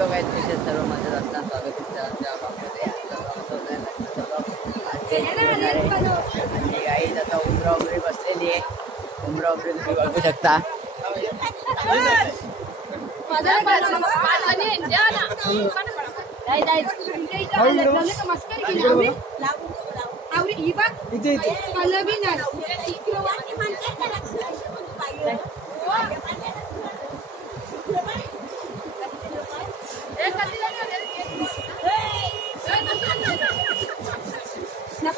Hello काय तिथे सर्व माझं असतात. स्वागत तुमच्या आमच्या. आणि गाईज आता उमरा उमरी बसलेली आहे. उमरा उमरी तुम्ही बघू शकता.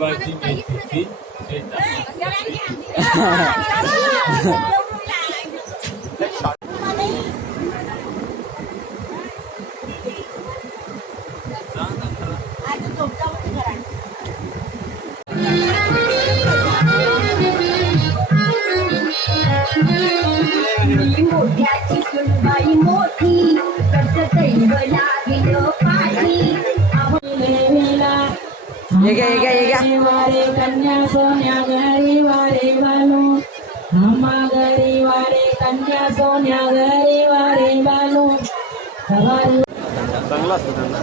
पसरल्या लपन रावांसाठी मारी मोठ्याची वारे कन्या सोन्या घरी वारे बालू आम्हा घरी वारे कन्या सोन्या घरी वारे बालू सवारी चांगला असतो त्यांना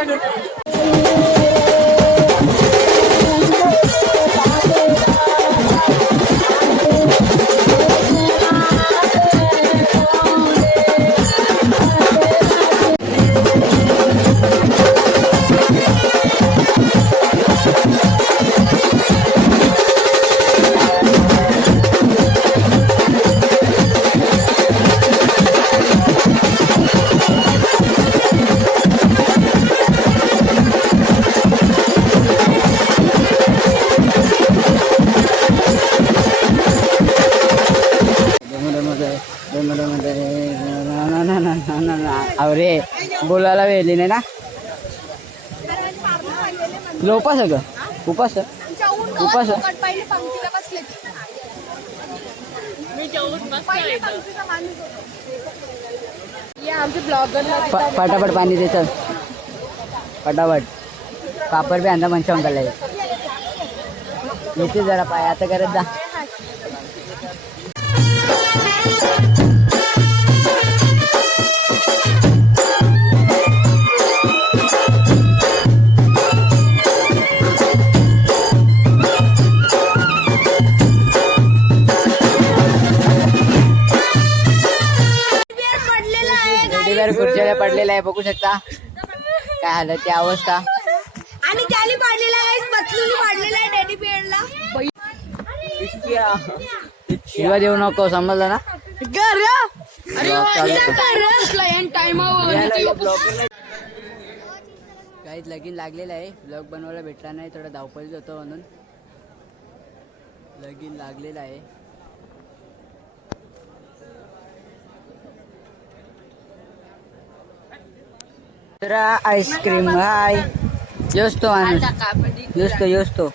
Teşekkür ederim. अरे बोलायला वेळली नाही ना. लोपास ग उपास. उपास. पहिले पटापट पाणी दे चल. पटापट पापड बी अंदा मनशा अंकाला येते जरा पाय. आता करत जा. आहे बघू शकता. काय हालत ती अवस्था. आणि त्याने पाडलेला आहे पतलूनी पाडलेला आहे टेडी बिअरला शिवा देऊ नको समजलं ना? काहीच लगीन लागलेलं आहे. ब्लॉग बनवायला भेटला नाही थोडं धावपळीत होतं म्हणून. लगीन लागलेलं आहे. आईस्क्रीम हाय योच तो माणूस योच तो योच तो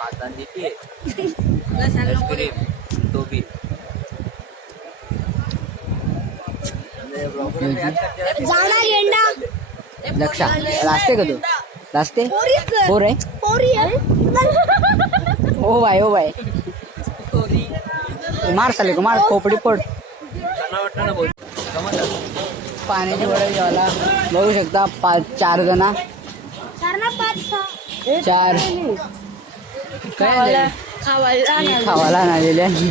आता देते आईस्क्रीम तो भी जाणार गेंडा लक्षा लाजते का तू लाजते हो रे. ओ बाय ओ बाय मार का मार खोपडी पड पाण्याची बॉटल घ्यायला बघू शकता पाच चार जण. चार ना पाच सहा. चार. काय खावाला आलेले ही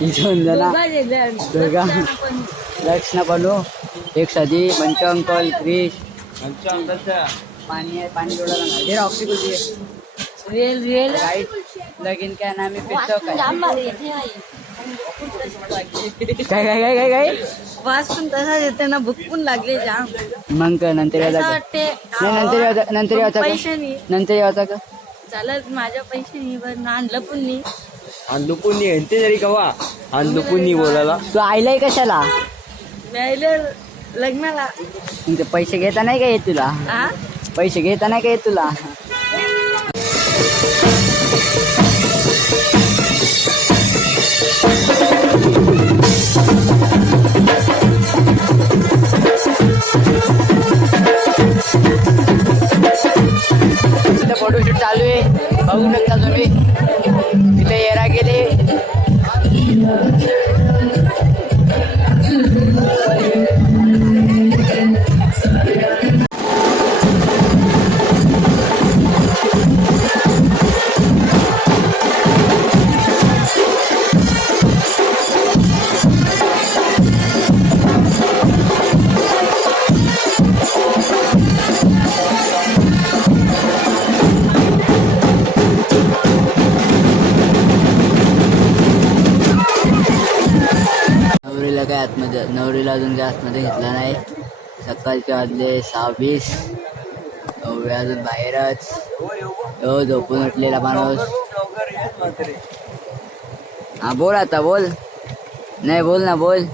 दोन जण दुर्गा लक्ष्ण बनू एक सदी पंच अंकल क्रिश. पाणी आहे पाणी जोडायला हे रॉक्सी कुठे रिअल रिअल राईट लगीन काय? ना मी पितो काय काय काय काय काय? काय वास पण तसाच येते ना भूक पण लागली जाम. मग काय नंतर यायचा का? वाटते नाही नंतर यायचा नंतर यायचा का पैसे नाही. नंतर यायचा का चालत माझ्या पैसे नाही पण आणलं पण नाही. आणि लुपून म्हणते जरी कवा? आणि लुपून बोलायला. तू आईलाय कशाला? मिळालं लग्नाला. पैसे घेता नाही का येत तुला? हा पैसे घेता नाही का येत तुला? नवरीला अजून गॅसमध्ये घेतला नाही. सकाळचे वाजले सहा वीस नवरी अजून बाहेरच. झोपून उठलेला माणूस. हा बोल आता बोल. नाही बोल ना बोल.